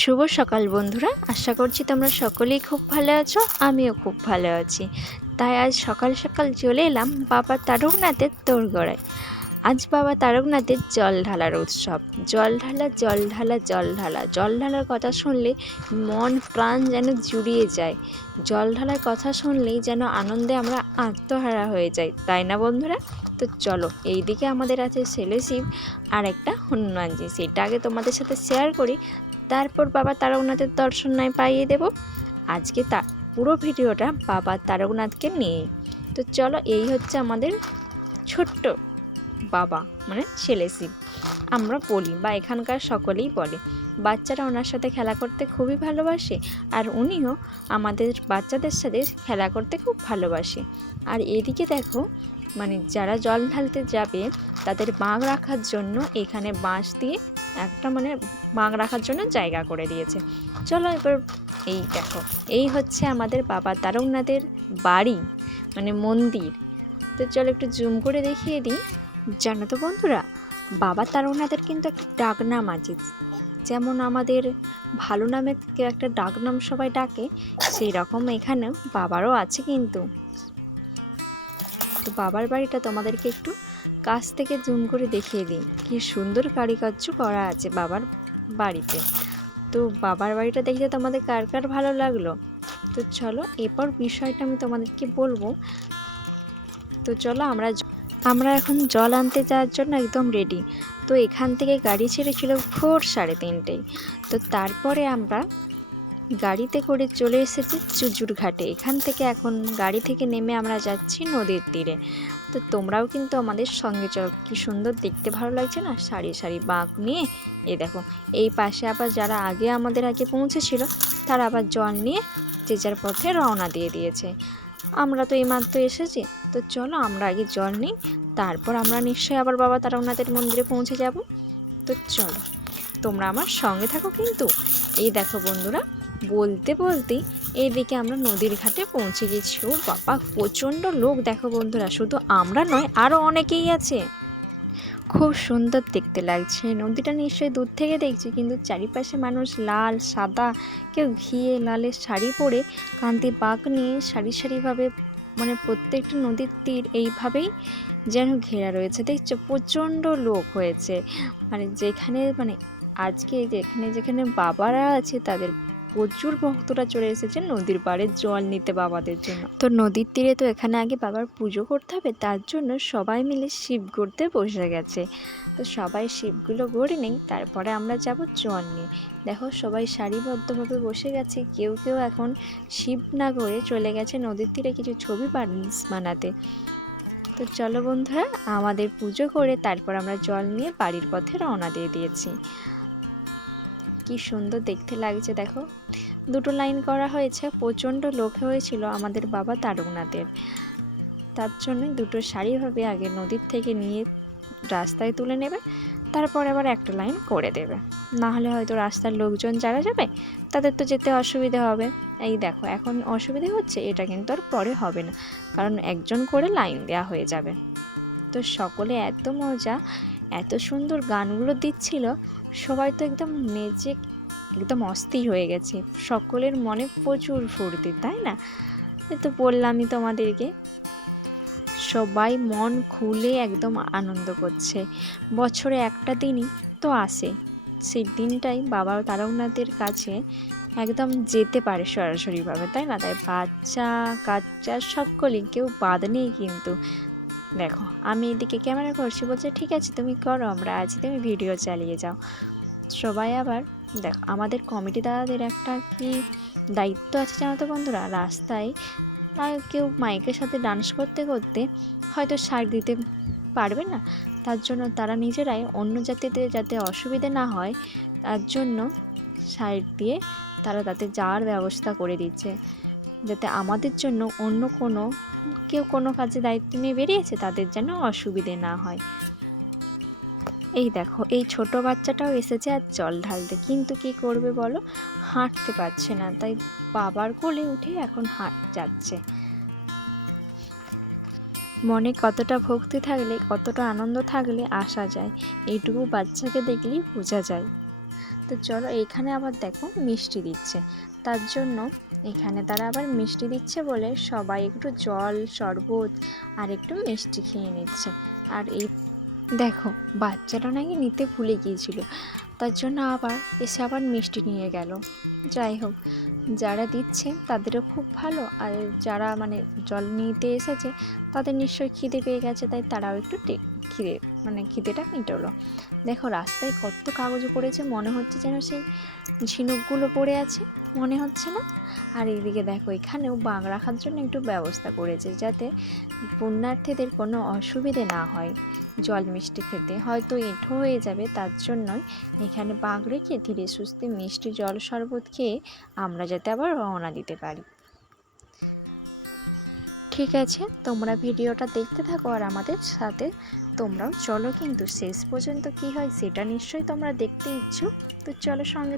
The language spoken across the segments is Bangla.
শুভ সকাল বন্ধুরা, আশা করছি তোমরা সকলেই খুব ভালো আছো। আমিও খুব ভালো আছি। তাই আজ সকাল সকাল চলে এলাম বাবা তারকনাথের দোরগোড়ায়। আজ বাবা তারকনাথের জল ঢালার উৎসব। জল ঢালা জল ঢালা জল ঢালা, জল ঢালার কথা শুনলে মন প্রাণ যেন জুড়িয়ে যায়। জল ঢালার কথা শুনলেই যেন আনন্দে আমরা আত্মহারা হয়ে যাই, তাই না বন্ধুরা? তো চলো, এইদিকে আমাদের আছে ছেলে শিব আর একটা হনুমানজি, সেটা আগে তোমাদের সাথে শেয়ার করি, তারপর বাবা তারকনাথের দর্শন নয় পাইয়ে দেব। আজকে পুরো ভিডিওটা বাবা তারকনাথকে নিয়ে। তো চলো, এই হচ্ছে আমাদের ছোট্ট বাবা, মানে ছেলে শিব আমরা বলি, বা এখানকার সকলেই বলে। বাচ্চারা ওনার সাথে খেলা করতে খুবই ভালোবাসে, আর উনিও আমাদের বাচ্চাদের সাথে খেলা করতে খুব ভালোবাসে। আর এদিকে দেখো, মানে যারা জল ঢালতে যাবে তাদের বাঁক রাখার জন্য এখানে বাঁশ দিয়ে একটা বাঁক রাখার জন্য জায়গা করে দিয়েছে। চলো এবার এই দেখো, এই হচ্ছে আমাদের বাবা তারকনাথের বাড়ি, মানে মন্দির। তো চলো একটু জুম করে দেখিয়ে দিই। জানো তো বন্ধুরা, বাবা তারকনাথের কিন্তু একটা ডাকনাম আছে। যেমন আমাদের ভালো নামে একটা ডাকনাম সবাই ডাকে, সেই রকম এখানেও বাবারও আছে কিন্তু। তো বাবার বাড়িটা তোমাদেরকে একটু কাছ থেকে জুম করে দেখিয়ে দিই, কি সুন্দর কারুকার্য করা আছে বাবার বাড়িতে। তো বাবার বাড়িটা দেখতে তোমাদের কার কার ভালো লাগলো? তো চলো এরপর বিষয়টা আমি তোমাদেরকে বলবো। তো চলো আমরা এখন জল আনতে যাওয়ার জন্য একদম রেডি। তো এখান থেকে গাড়ি ছেড়েছিল ভোর 3:30টায়। তো তারপরে আমরা গাড়িতে করে চলে এসেছি চুজুর ঘাটে। এখান থেকে এখন গাড়ি থেকে নেমে আমরা যাচ্ছি নদীর তীরে। তো তোমরাও কিন্তু আমাদের সঙ্গে চলো, কি সুন্দর দেখতে ভালো লাগছে না, সারি সারি বাঁক নিয়ে। এই দেখো, এই পাশে আবার যারা আমাদের আগে পৌঁছেছিল তারা আবার জল নিয়ে যে যার পথে রওনা দিয়ে দিয়েছে। আমরা তো এইমাত্র এসেছি, তো চলো আমরা আগে জল নিই, তারপর আমরা নিশ্চয়ই আবার বাবা তারকনাথের মন্দিরে পৌঁছে যাব। তো চলো তোমরা আমার সঙ্গে থাকো কিন্তু। এই দেখো বন্ধুরা, বলতে বলতেই এইদিকে আমরা নদীর ঘাটে পৌঁছে গেছি। ও বাবা, প্রচণ্ড লোক দেখো বন্ধুরা, শুধু আমরা নয় আরও অনেকেই আছে। খুব সুন্দর দেখতে লাগছে নদীটা, নিশ্চয়ই দূর থেকে দেখছি, কিন্তু চারিপাশে মানুষ লাল সাদা, কেউ ঘিয়ে লালের শাড়ি পরে কাঁধে বাঁক নিয়ে সারি সারিভাবে, প্রত্যেকটা নদীর তীর এইভাবেই যেন ঘেরা রয়েছে। দেখছো প্রচণ্ড লোক হয়েছে, যেখানে আজকে যেখানে যেখানে বাবারা আছে তাদের প্রচুর ভক্তরা চলে এসেছে নদীর পাড়ে জল নিতে বাবাদের জন্য। তো নদীর তীরে তো এখানে আগে বাবার পুজো করতে হবে, তার জন্য সবাই মিলে শিব গড়তে বসে গেছে। তো সবাই শিবগুলো গড়ে নেই, তারপরে আমরা যাব জল নিয়ে। দেখো সবাই সারিবদ্ধভাবে বসে গেছে, কেউ কেউ এখন শিব না গড়ে চলে গেছে নদীর তীরে কিছু ছবি বানাতে। তো চলো বন্ধুরা, আমাদের পুজো করে তারপর আমরা জল নিয়ে বাড়ির পথে রওনা দিয়ে দিয়েছি। কি সুন্দর দেখতে লাগছে দেখো, দুটো লাইন করা হয়েছে। প্রচণ্ড লোক হয়েছিল আমাদের বাবা তারকনাথের, তার জন্য দুটো সারিভাবে আগে নদীর থেকে নিয়ে রাস্তায় তুলে নেবে, তারপর আবার একটা লাইন করে দেবে। না হলে হয়তো রাস্তার লোকজন যারা যাবে তাদের তো যেতে অসুবিধে হবে। এই দেখো এখন অসুবিধে হচ্ছে, এটা কিন্তু আর পরে হবে না, কারণ একজন করে লাইন দেওয়া হয়ে যাবে। তো সকলে এত মজা, এত সুন্দর গানগুলো দিচ্ছিল, সবাই তো একদম নেচে একদম অস্থির হয়ে গেছে। সকলের মনে প্রচুর ফুর্তি, তাই না? এ তো বললামই তোমাদেরকে, সবাই মন খুলে একদম আনন্দ করছে। বছরে একটা দিনই তো আসে, সেই দিনটাই বাবা তারকনাথের কাছে একদম যেতে পারে সরাসরিভাবে, তাই না? তাই বাচ্চা কাচ্চা সকলেই, কেউ বাদ নেই কিন্তু। দেখো আমি এদিকে ক্যামেরা করছি, বলছে ঠিক আছে তুমি করো, আমরা আছি, তুমি ভিডিও চালিয়ে যাও। সবাই আবার দেখো, আমাদের কমিটি দাদাদের একটা কি দায়িত্ব আছে জানো তো বন্ধুরা, রাস্তায় কেউ মাইকের সাথে ডান্স করতে করতে হয়তো সাইড দিতে পারবে না, তার জন্য তারা নিজেরাই অন্য জাতিতে যাতে অসুবিধে না হয় তার জন্য সাইড দিয়ে তারা তাতে যাওয়ার ব্যবস্থা করে দিচ্ছে, যাতে আমাদের জন্য অন্য কেউ কোনো কাজে দায়িত্ব নিয়ে বেরিয়েছে তাদের যেন অসুবিধে না হয়। এই দেখো, এই ছোট বাচ্চাটাও এসেছে আর জল ঢালতে, কিন্তু কি করবে বলো, হাঁটতে পারছে না, তাই বাবার কোলে উঠে এখন যাচ্ছে। মনে কতটা ভক্তি থাকলে, কতটা আনন্দ থাকলে আসা যায়, এইটুকু বাচ্চাকে দেখলেই বোঝা যায়। তো তো চলো, এইখানে আবার দেখো মিষ্টি দিচ্ছে, তার জন্য এখানে তারা আবার মিষ্টি দিচ্ছে বলে সবাই একটু জল শরবত আর একটু মিষ্টি খেয়ে নিচ্ছে। আর এই দেখো বাচ্চারা নাকি নিতে ভুলে গিয়েছিল, তার জন্য আবার এসে আবার মিষ্টি নিয়ে গেল। যাই হোক, যারা দিচ্ছে তাদেরও খুব ভালো, আর যারা মানে জল নিতে এসেছে তাদের নিশ্চয়ই খিদে পেয়ে গেছে, তাই তারাও একটু খিদেটা মিটলো। দেখো রাস্তায় কত কাগজ পড়েছে, মনে হচ্ছে যেন সেই ঝিনুকগুলো পড়ে আছে, মনে হচ্ছে না? আর এইদিকে দেখো এখানেও বাঘ রাখার জন্য একটু ব্যবস্থা করেছে, যাতে পুণ্যার্থীদের কোনো অসুবিধে না হয় জল মিষ্টি খেতে, হয়তো এঁঠো হয়ে যাবে, তার জন্যই এখানে বাঘ রেখে ধীরে সুস্থে মিষ্টি জল শরবত খেয়ে আমরা যাতে আবার রওনা দিতে পারি। ঠিক আছে, তোমরা ভিডিওটা দেখতে থাকো আর আমাদের সাথে তোমরাও চলো, কিন্তু শেষ পর্যন্ত কি হয় সেটা নিশ্চয়ই তোমরা দেখতে ইচ্ছুক। তো চলো সঙ্গে।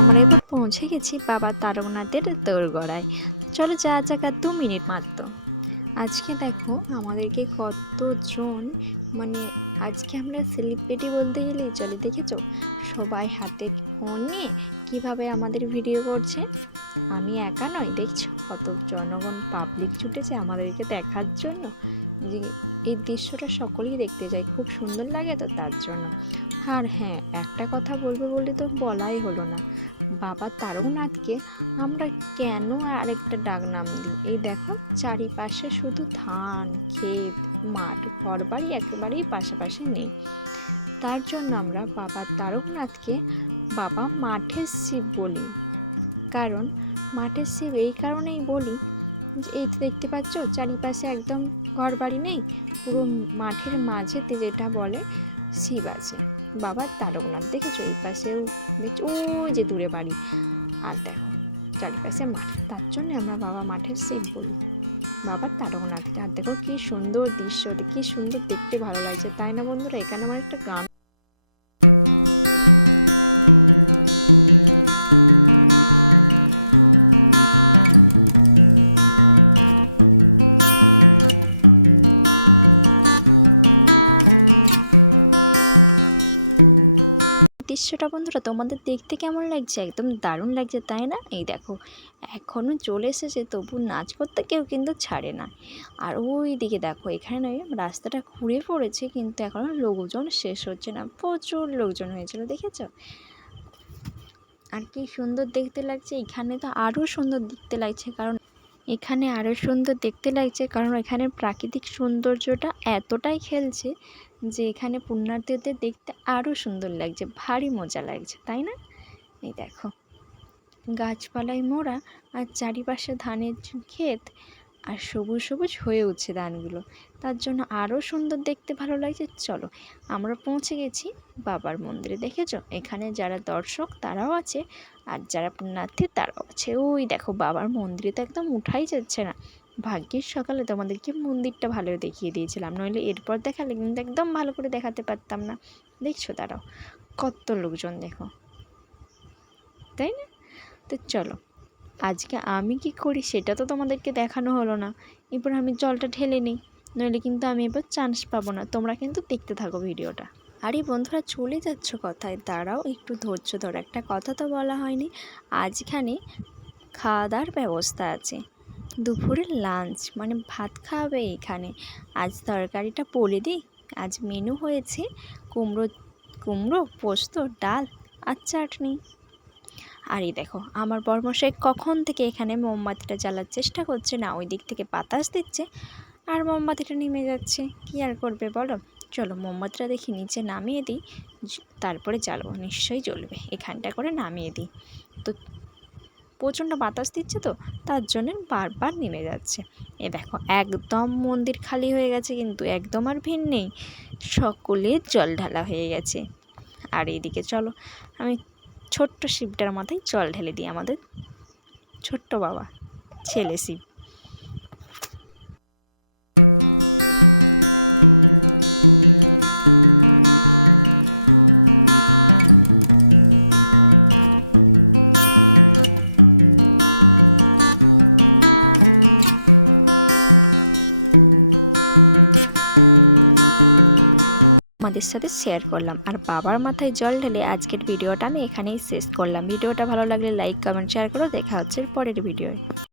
আমরা এবার পৌঁছে গেছি বাবা তারকনাথের দোরগোড়ায়। চলো যা যাক, আর 2 মিনিট মাত্র। আজকে দেখো আমাদেরকে কতজন, মানে আজকে আমরা সেলিব্রিটি বলতে গেলেই চলে, দেখেছো সবাই হাতে ফোন নিয়ে কিভাবে আমাদের ভিডিও করছে। আমি একা নয়, দেখছো কত জনগণ পাবলিক ছুটেছে আমাদেরকে দেখার জন্য, যে এই দৃশ্যটা সকলেই দেখতে যায়, খুব সুন্দর লাগে তো তার জন্য। আর হ্যাঁ, একটা কথা বলবো বলে তো বলাই হলো না, বাবা তারকনাথকে আমরা কেন আরেকটা ডাক নাম দিই। এই দেখো চারিপাশে শুধু ধান ক্ষেত মাঠ, ঘরবাড়ি একেবারেই পাশাপাশি নেই, তার জন্য আমরা বাবা তারকনাথকে বাবা মাঠের শিব বলি। কারণ মাঠের শিব এই কারণেই বলি যে এই তো দেখতে পাচ্ছ চারিপাশে একদম ঘরবাড়ি নেই, পুরো মাঠের মাঝেতে যেটা বলে শিব আছে, বাবা তারকনাথ। দেখেছো এই পাশেও দেখছো, ওই যে দূরে বাড়ি, আর দেখো চারিপাশে মাঠ, তার জন্য আমরা বাবা মাঠের শিব বলি, বাবা তারকনাথকে। আর দেখো কি সুন্দর দৃশ্য, কি সুন্দর দেখতে ভালো লাগছে, তাই না বন্ধুরা? এখানে আমার একটা গান দৃশ্যটা বন্ধুরা তোমাদের দেখতে কেমন লাগছে? একদম দারুণ লাগছে, তাই না? এই দেখো এখনও চলে এসেছে, তবু নাচ করতে কেউ কিন্তু ছাড়ে না। আর ওই দিকে দেখো এখানে রাস্তাটা ঘুরে পড়েছে, কিন্তু এখনও লোকজন শেষ হচ্ছে না, প্রচুর লোকজন হয়েছিল, দেখেছো? আর কি সুন্দর দেখতে লাগছে, এখানে তো আরও সুন্দর দেখতে লাগছে, কারণ এখানের প্রাকৃতিক সৌন্দর্যটা এতটাই খেলছে যে এখানে পুণ্যার্থীদের দেখতে আরও সুন্দর লাগছে, ভারী মজা লাগছে, তাই না? এই দেখো গাছপালায় মোড়া, আর চারিপাশে ধানের ক্ষেত, আর সবুজ সবুজ হয়ে উঠছে ধানগুলো, তার জন্য আরও সুন্দর দেখতে ভালো লাগছে। চলো আমরা পৌঁছে গেছি বাবার মন্দিরে, দেখেছো এখানে যারা দর্শক তারাও আছে, আর যারা পুণ্যার্থী তারাও আছে। ওই দেখো বাবার মন্দিরে তো একদম উঠাই যাচ্ছে না, ভাগ্যের সকালে তোমাদেরকে মন্দিরটা ভালো দেখিয়ে দিয়েছিলাম, নইলে এরপর দেখালে কিন্তু একদম ভালো করে দেখাতে পারতাম না। দেখছো তারাও কত লোকজন, দেখো, তাই না? তো চলো আজকে আমি কি করি সেটা তো তোমাদেরকে দেখানো হলো না, এরপর আমি জলটা ঢেলে নিই, নইলে কিন্তু আমি এবার চান্স পাবো না। তোমরা কিন্তু দেখতে থাকো ভিডিওটা। আরে বন্ধুরা চলে যাচ্ছ কথায়, দাঁড়াও একটু ধৈর্য ধরো, একটা কথা তো বলা হয়নি। আজখানে খাওয়া দাওয়ার ব্যবস্থা আছে, দুপুরের লাঞ্চ মানে ভাত খাওয়াবে এখানে। আজ তরকারিটা বলে দিই, আজ মেনু হয়েছে কুমড়ো পোস্ত ডাল আর চাটনি। আর এই দেখো আমার বরমশাই কখন থেকে এখানে মোমবাতিটা জ্বালার চেষ্টা করছে, না ওই দিক থেকে বাতাস দিচ্ছে আর মোমবাতিটা নেমে যাচ্ছে, কি আর করবে বলো। চলো মোমবাতিটা দেখি নিচে নামিয়ে দিই, তারপরে জ্বালবো, নিশ্চয়ই জ্বলবে, এখানটা করে নামিয়ে দিই। তো প্রচণ্ড বাতাস দিচ্ছে তো তার জন্য বারবার নেমে যাচ্ছে। এ দেখো একদম মন্দির খালি হয়ে গেছে, কিন্তু একদম আর ভিড় নেই, সকলের জল ঢালা হয়ে গেছে। আর এইদিকে চলো আমি ছোট্ট শিবটার মাথায় জল ঢেলে দিই, আমাদের ছোট্ট বাবা ছেলে শিব। আমাদের সাথে শেয়ার করলাম। আর বাবার মাথায় জল ঢেলে আজকের ভিডিওটা আমি এখানেই শেষ করলাম। ভিডিওটা ভালো লাগলে লাইক কমেন্ট শেয়ার করো। দেখা হচ্ছে পরের ভিডিওয়।